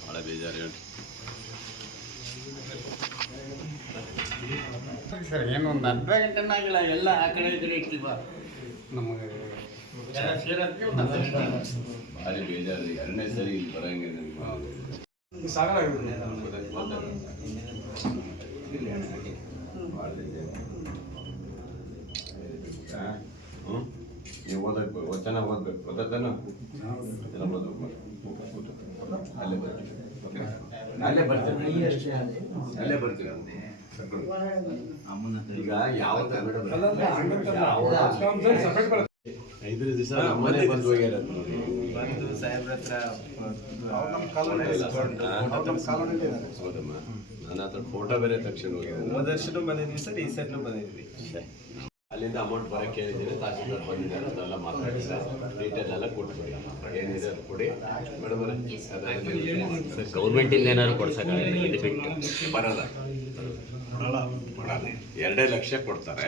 ಭಾಳ ಬೇಜಾರು ಹೇಳಿ ಸರ್ ಏನು ಒಂದು ಅರ್ಧ ಗಂಟೆನ ಆಗಿಲ್ಲ ಎಲ್ಲ ಆ ಕಡೆ ಈ ಇರ್ತೀವ ನಮಗೆ ಭಾರಿ ಬೇಜಾರು ಎರಡನೇ ಸರಿ ಇಲ್ಲಿ ಬರಂಗೆ ನನಗೆ. ಭಾಳ ಬೇಜಾರು. ನೀವು ಓದಬೇಕು ವಚನ ಓದ್ಬೇಕು ಓದತ್ತಾನು ಚೆನ್ನಾಗಿ ಓದ್ಬೇಕು ಅಲ್ಲೇ ಬರ್ತೀವಿ ಓಕೆ ಅಲ್ಲೇ ಬರ್ತೀವಿ ಅಲ್ಲೇ ಬರ್ತೀವಿ ಈಗ ಯಾವ್ದು ಐದು ದಿವಸ ನಮ್ಮನೆ ಬಂದು ಹೋಗ್ಯಾರ ಬಂದು ಸಾಹೇಬ್ರ ಹತ್ರ ಹತ್ರ ಫೋಟೋ ಬೇರೆ ತಕ್ಷಣ ಹೋಗಿದ್ದೆ ಹೋದ ವರ್ಷನೂ ಬಂದಿದ್ವಿ ಸರ್ ಈ ಸೈಡ್ನು ಬಂದಿದ್ವಿ ಅಲ್ಲಿಂದ ಅಮೌಂಟ್ ಬರೋಕ್ಕೆ ಕೇಳಿದ್ದೀನಿ ತಹಸೀಲ್ದಾರ್ ಬಂದಿದ್ದಾರೆ ಅದೆಲ್ಲ ಮಾತಾಡಿಲ್ಲ ಡೀಟೇಲ್ ಎಲ್ಲ ಕೊಟ್ಬಿಡಿ ಏನಿದೆ ಅದು ಕೊಡಿ. ಮೇಡಮ್ ಸರ್ ಗೌರ್ಮೆಂಟಿಂದ ಏನಾದ್ರು ಕೊಡ್ಸೋಕ್ಕಾಗಲ್ಲ ಇದು ಬಿಟ್ಟು. ಬರಲ್ಲ. ಬರಲ್ಲ. ಎರಡೇ ಲಕ್ಷ ಕೊಡ್ತಾರೆ.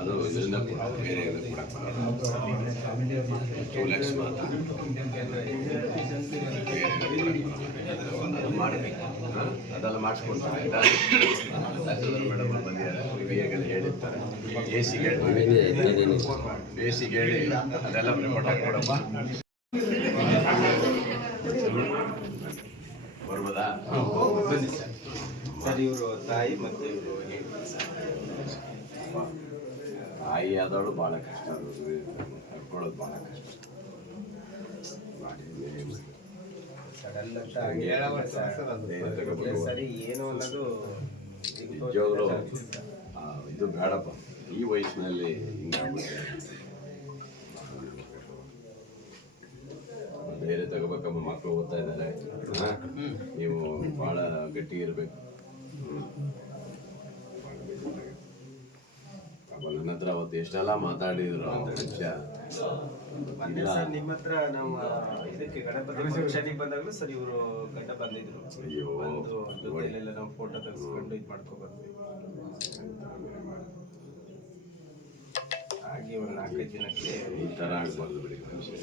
ಅದು ಇದರಿಂದ ಬೇರೆ ಏನೂ ಕೊಡಕ್ಕೆ ಬರಲ್ಲ. ಟೂ ಲ್ಯಾಕ್ಸ್ ಮಾತ್ರ. ಅದೆಲ್ಲ ಮಾಡಿಸ್ಕೊಡ್ತಾರೆ. ಮೇಡಮ್ ಎಗೆಲ್ಲ ಹೇಳಿರ್ತಾರೆ ಎ ಸಿಗೆ ಎ ಸಿಗೆ ಹೇಳಿ ಅದೆಲ್ಲ ರಿಪೋರ್ಟ್ ಕೊಡಪ್ಪ ಬರ್ಬೋದಾ ಬನ್ನಿ ಸರ್ ಸರ್ ಇವರು ತಾಯಿ ಮತ್ತೆ ಇವರು ತಾಯಿ ಆದವಳು ಭಾಳ ಕಷ್ಟ ಅದು ಕರ್ಕೊಳ್ಳೋದು ಭಾಳ ಕಷ್ಟ. ಸಡನ್ ಸರ್ ಸರಿ ಏನು ಅನ್ನೋದು ನಿಜವಾಗ್ಲೂ ಇದು ಬೇಡಪ್ಪ. ಈ ವಯಸ್ಸಿನಲ್ಲಿ ಬೇರೆ ತಗೋಬೇಕಮ್ಮ ಮಕ್ಕಳು ಓದ್ತಾ ಇದ್ದಾರೆ? ನೀವು ಭಾಳ ಗಟ್ಟಿ ಇರಬೇಕು. ನನ್ನ ಹತ್ರ ಅವತ್ತು ಎಷ್ಟೆಲ್ಲ ಮಾತಾಡಿದ್ರು ಒಂದು ವಿಷಯ ಮೊನ್ನೆ ಸರ್ ನಿಮ್ಮ ಹತ್ರ ನಾವು ಇದಕ್ಕೆ ಗಣಪತಿ ಫಂಕ್ಷನಿಗೆ ಬಂದಾಗಲೂ ಸರ್ ಇವರು ಗಂಡ ಬಂದಿದ್ರು. ಅಯ್ಯೋ. ಬಂದು ಜೊತೆಲೆಲ್ಲ ನಾವು ಫೋಟೋ ತೆಗೆಸ್ಕೊಂಡು ಇದು ಮಾಡ್ಕೊ ಬಂದ್ವಿ ಹಾಗೆ ಒಂದು ನಾಲ್ಕೈದು ದಿನಕ್ಕೆ ಈ ಥರ ಆಗ್ಬಾರ್ದು ಬಿಡಿ ಮನುಷ್ಯ.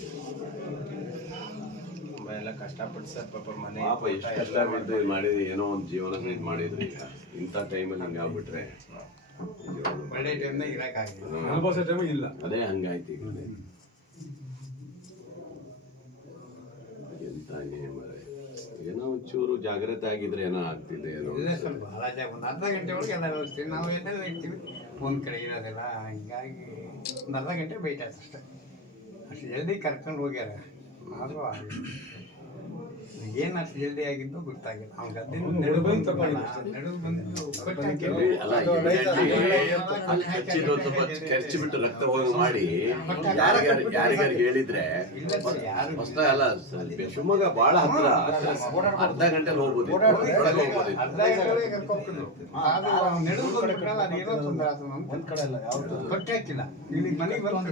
ತುಂಬ ಎಲ್ಲ ಕಷ್ಟಪಟ್ಟು ಸರ್ ಪಾಪ ಮನೆ ಪಾಪ ಎಷ್ಟು ಕಷ್ಟ ಬಿದ್ದು ಇದ್ ಮಾಡಿದ್ರಿ ಏನೋ ಒಂದು ಜೀವನ ಇದು ಮಾಡಿದ್ರಿ ಈಗ. ಇಂಥ ಟೈಮಲ್ಲಿ ಹಂಗೆ ಆಗ್ಬಿಟ್ರೆ ಒಳ್ಳೆ ಟೈಮ್ನಾಗ ಇರೋಕ್ಕಾಗಿಲ್ಲ ಹ್ಮ್. ಅನುಭವಿಸೋ ಟೈಮ್ ಇಲ್ಲ. ಅದೇ ಹಂಗಾಯ್ತು ಈಗ. ಎಂತ ಏನ್ ಒಂಚೂರು ಜಾಗ್ರತೆ ಆಗಿದ್ರೆ ಏನೋ ಆಗ್ತಿದೆ ಏನೋ ಇಲ್ಲ ಸ್ವಲ್ಪ ಒಂದು ಅರ್ಧ ಗಂಟೆ ಒಳಗೆ ಎಲ್ಲ ಹೋಗ್ತೀವಿ. ನಾವು ಎಲ್ಲೆಲ್ಲ ಇರ್ತೀವಿ? ಒಂದು ಕಡೆ ಇರೋದಿಲ್ಲ. ಹಿಂಗಾಗಿ ಒಂದು ಅರ್ಧ ಗಂಟೆ ಬೈಟ್ ಆಯ್ತು ಅಷ್ಟೇ. ಅಷ್ಟು ಜಲ್ದಿ ಕರ್ಕೊಂಡು ಹೋಗ್ಯಾರ. ಆದರೂ ಏನು ಅಷ್ಟು ಜಲ್ದಿ ಆಗಿದ್ದು ಗೊತ್ತಾಗಿಲ್ಲ. ಅವ್ನ ಬಂದು ಬಂದು ಖರ್ಚು ಬಿಟ್ಟು ರಕ್ತ ಹೋಗಿ ಮಾಡಿ ಯಾರಿಗಾರು ಹೇಳಿದ್ರೆ ಹೊಸ ಅಲ್ಲ ಶಿವಮೊಗ್ಗ ಬಹಳ ಹತ್ರ ಅರ್ಧ ಗಂಟೆಲಿ ಹೋಗ್ಬೋದು ಗಂಟೆ ಒಳಗೆ ಅದೇನೋ ತೊಂದ್ರೆ ಆಯ್ತು ಹಾಕಿಲ್ಲ. ಇಲ್ಲಿ ಮನೆಗೆ ಬಂದು.